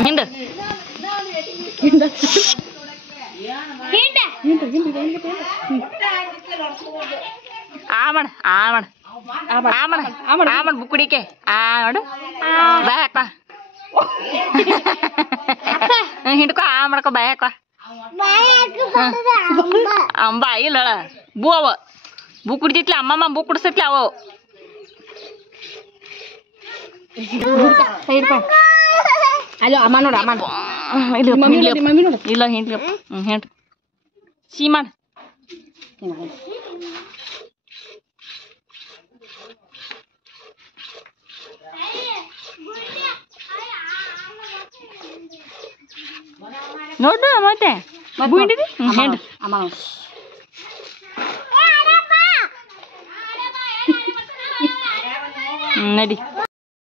ಹಿಂಡು ಆ ಮಾಡ ಬುಕ್ಕುಡಿಕೆ ಆ ಮಾಡು ಬಾಯ್ ಹಾಕ ಹಿಂಡ್ಕೊ ಆ ಮಾಡ್ಕೊ ಬಾಯ್ ಹಾಕ ಅಂಬ ಇಲ್ಲ ಬೂ ಅವ ಬೂ ಕುಡಿತೈತ್ಲ ಅಮ್ಮಮ್ಮ ಬೂ ಕುಡಿಸ್ತೈತ್ಲ ಅವು ಅಲ್ಲೋ ಅಮ್ಮ ನೋಡ ಅಮ್ಮ ಇಲ್ಲ ಹಿಂಡ್ಲಿ ಹಿಂಡ್ ಸಿ ಮಾಡ ನೋಡು ಮತ್ತೆ ಹಿಂಡಿದಿ ಹಿಂಡ್ ಅಮ್ಮ ನಡಿ